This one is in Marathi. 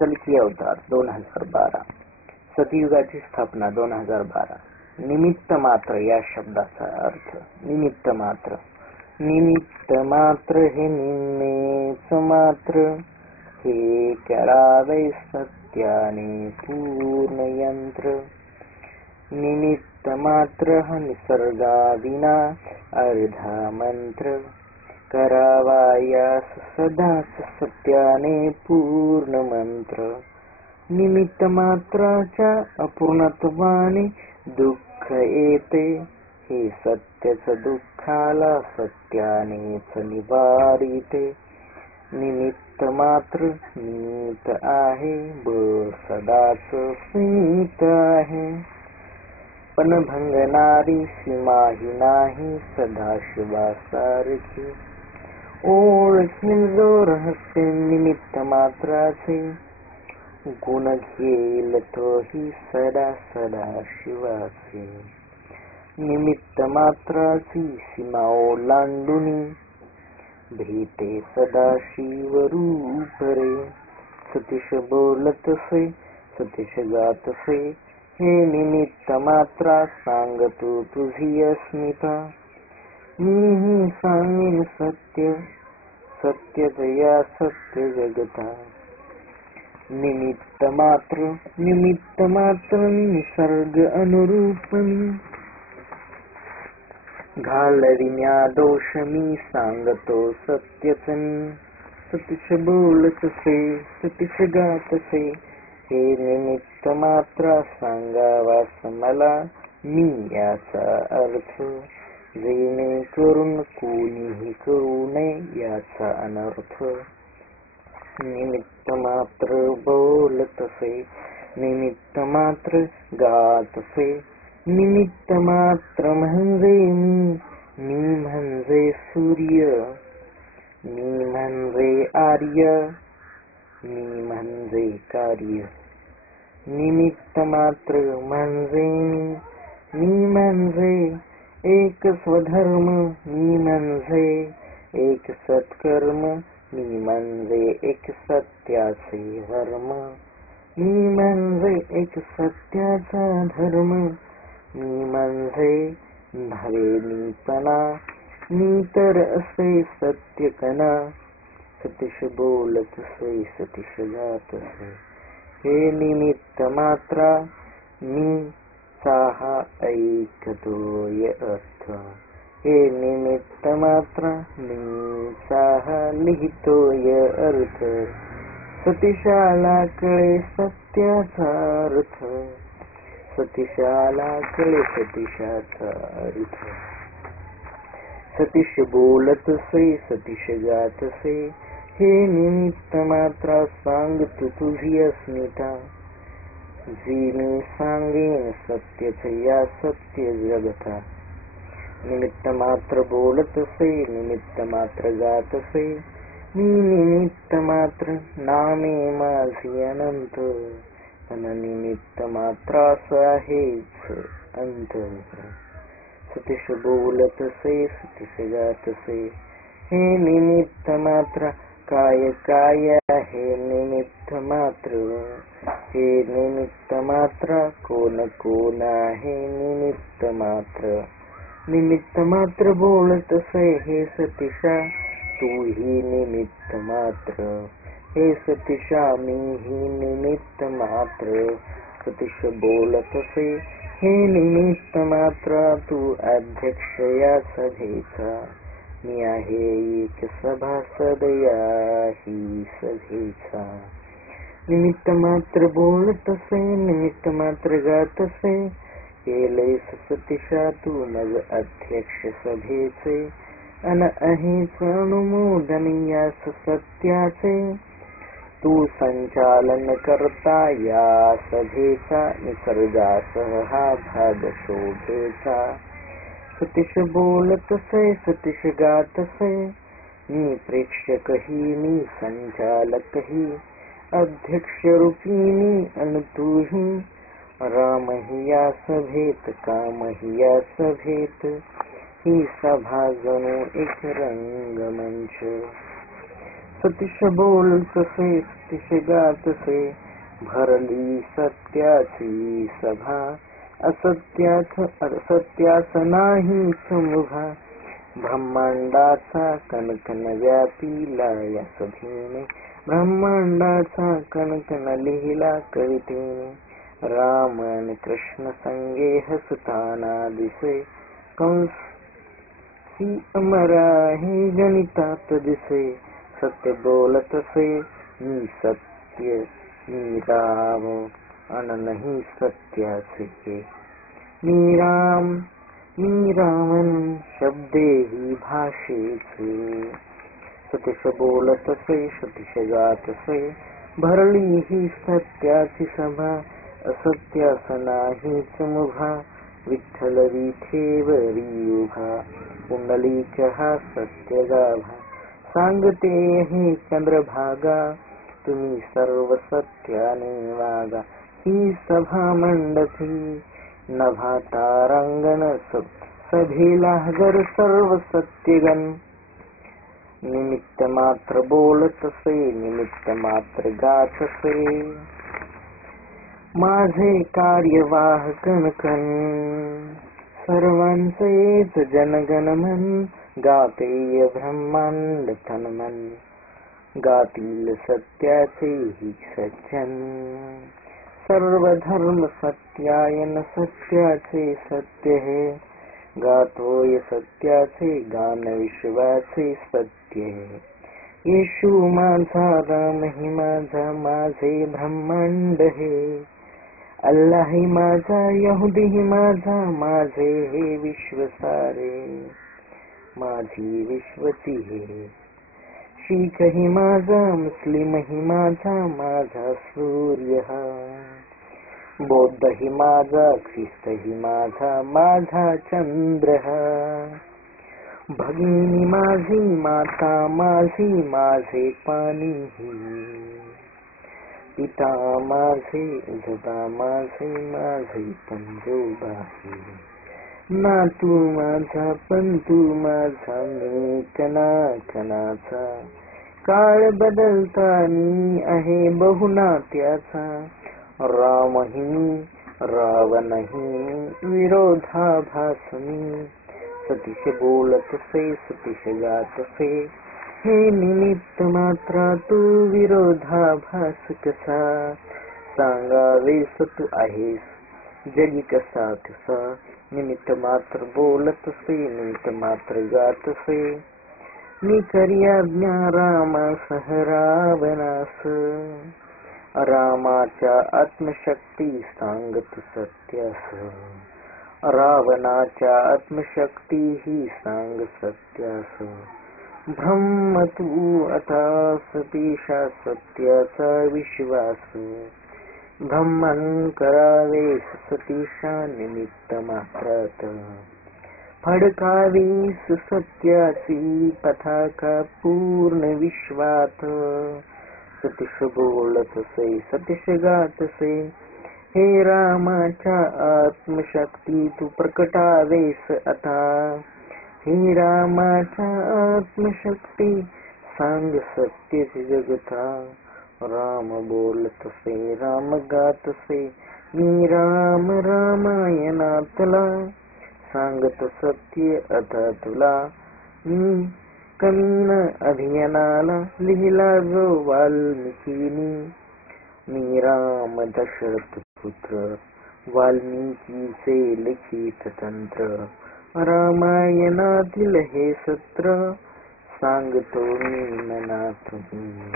कल्की अवतार 2012, सतयुगाची स्थापना 2012. निमित्त मात्र या शब्दाचा अर्थ निमित्त मात्र. निमित्त मात्र हे निम्मेच मात्र, हे करावे सत्याने पूर्ण यंत्र. निमित्त मात्र हा निसर्गाविना अर्धा मंत्र, करावा यास सदाच सत्याने पूर्ण मंत्र. निमित्त मात्राच्या अपूर्णत्वाने दुःख येते, हे सत्यच दुःखाला सत्यानेच निवारिते. निमित्त मात्र निमित्त आहे, सदाच स्मित आहे. पण भंगणारी सीमाही नाही सदाशिवासारखी. ओळखील जो रहस्य निमित्त मात्राचे, गुण घेईल तोही सदा सदाशिवाचे. निमित्त मात्राची सीमा ओलांडुनी, भीते सदाशिव रूप रे. सतीश बोलतसे सतीश गातसे, हे निमित्त मात्रा सांगतो तुझी अस्मिता. मीही सांगेन सत्य, सत्यच या सत्य जगता. निमित्त मात्र निसर्ग अनुरूपणी. घालविण्या दोष मी सांगतो सत्यच मी. सतीश बोलतसे सतीश गातसे, हे निमित्त मात्रा सांगावास मला मी याचा अर्थ. जेणे करून कोणीही करू नये याचा अनर्थ. निमित्त मात्र बोलतसे निमित्त मात्र गातसे. निमित्त मात्र म्हणजे मी म्हणजे सूर्य, मी म्हणजे आर्य, मी म्हणजे कार्य. निमित्त मात्र म्हणजे मी म्हणजे एक स्वधर्म, मी म्हणजे एक सत्कर्म, मी म्हणजे एक सत्याचे धर्म. मी म्हणजे एक सत्याचा धर्म, मी म्हणजे भावे मीपणा, मी तर असे सत्यकणा. सतीश बोलतसे सतीश गातसे, हे निमित्त मात्रा मी चा ऐकतोय अर्थ. हे निमित्त मात्रा मी चा लिहितोय अर्थ. सतीशाला कळे सत्याचा अर्थ, सतीशाला कळे सतीशाचा अर्थ. सतीश बोलतसे सतीश गातसे, हे निमित्त मात्रा सांगतो तुझी अस्मिता. जी मी सांगेन सत्यच या सत्य जगता. निमित्त मात्र बोलतसे निमित्त मात्र गातसे, मी निमित्त मात्र नामे माझे अनंत. पण निमित्त मात्रास आहेच अंत. सतीश बोलतसे सतीश गातसे, हे निमित्त मात्र काय काय आहे निमित्त मात्र. हे निमित्त मात्र कोण कोण आहे निमित्त मात्र. निमित्त मात्र बोलतसे हे सतीशा, तूही निमित्त मात्र. हे सतीशा मीही निमित्त मात्र. सतीश बोलतसे हे निमित्त मात्र, तू अध्यक्ष या सभेचा. मी आहे एक सभासद याही सभेचा. निमित्त मात्र बोलतसे निमित्त मात्र गातसे, केलेस सतीशा तू मग अध्यक्ष सभेचे. अन आहेच अनुमोदन यास सत्याचे. तू संचालन करता या सभेचा, निसर्गासह हा भाग शोभेचा. सतीश बोलतसे सतीश गातसे, मी प्रेक्षकही मी संचालकही. अध्यक्ष रूपी मी अन तूही. रामही या सभेत कामही या सभेत, ही सभा जणू एक रंगमंच. सतीश बोलतसे सतीश गातसे, भरली सत्याची सभा, असत्यास नाहीच मुभा. ब्रह्मांडाचा कणकण व्यापिला या सभेने, ब्रह्मांडाचा कणकण लिहिला कवितेने. राम आणि कृष्ण संगे हसताना दिसे, कंसी अमरा हे गणितात दिसे. सत्य बोलतसे मी सत्य, मी राम अन नाही सत्याचे. मी रावण शब्दे ही भाषेचे. सतीश बोलतसे सतीश गातसे, भरली ही सत्याची सभा, असत्यास नाहीच मुभा. विठ्ठल विठेवरी उभा, पुंडलिक हा सत्य गाभा. सांगते हे चंद्रभागा, तुम्ही सर्व सत्याने वागा. ही सभा मंडपी नभा तारांगण, सभेला हजर सर्व सत्यगण. निमित्त मात्र बोलतसे, निमित्त मात्र गातसे, माझे कार्यवाह कणकण. सर्वांचेच जनगण मन, गाते ब्रह्मांड तन्मन. गातील सत्याचे ही सज्जन, सर्व धर्म सत्यायन सत्याचे सत्य हे. गातोय सत्याचे गान विश्वाचे सत्य हे. येशू माझा राम ही माझा, माझे ब्रह्मांड हे. अल्लाह ही माझा, यहुदी ही माझा, माझे हे विश्व सारे, माझी विश्वची हे. शीख ही माझा, मुस्लिम ही माझा, माझा सूर्य हा. बौद्ध ही माझा, ख्रिस्त ही माझा, माझा चंद्र हा. भगिनी माझी, माता माझी, माझे पाणी ही. पिता माझे, जगा माझे, माझे पंजोबा ही. नातू माझा, पंतू माझा, मी कणा कणाचा. काळ बदलतानी आहे बहुनात्याचा, रामही मी रावणही विरोधाभास मी. सतीश बोलतसे सतीश गातसे, हे निमित्त मात्रा तू विरोधाभास कसा. सांगावेस तू आहेस जगी कसा कसा. निमित्त मात्र बोलतसे, निमित्त मात्र गातसे, मी करियाज्ञा रामासह रावणास. रामाच्या आत्मशक्ती सांगत सत्यास, रावणाच्या आत्मशक्ती ही सांग सत्यास. ब्रह्म तू आता सतीशा सत्याचा विश्वास. ब्रह्मन करावेस सतीशा निमित्त मात्रात. फडकावीस सत्याची पताका पूर्ण विश्वात. सतीश बोलतसे सतीश गातसे, हे रामाच्या आत्मशक्ती तू प्रकटावेस आता. हे रामाच्या आत्मशक्ती सांग सत्यच जगता. राम बोलतसे राम गातसे, मी राम रामायणातला. सांगत सत्य आता तुला, मी कमीन अभियानाला. लिहिला जो वाल्मिकीनी, मी राम दशरथ पुत्र. वाल्मिकीचे लिखित तंत्र, रामायणातील हे सत्र. सांगतो मी मनात मी.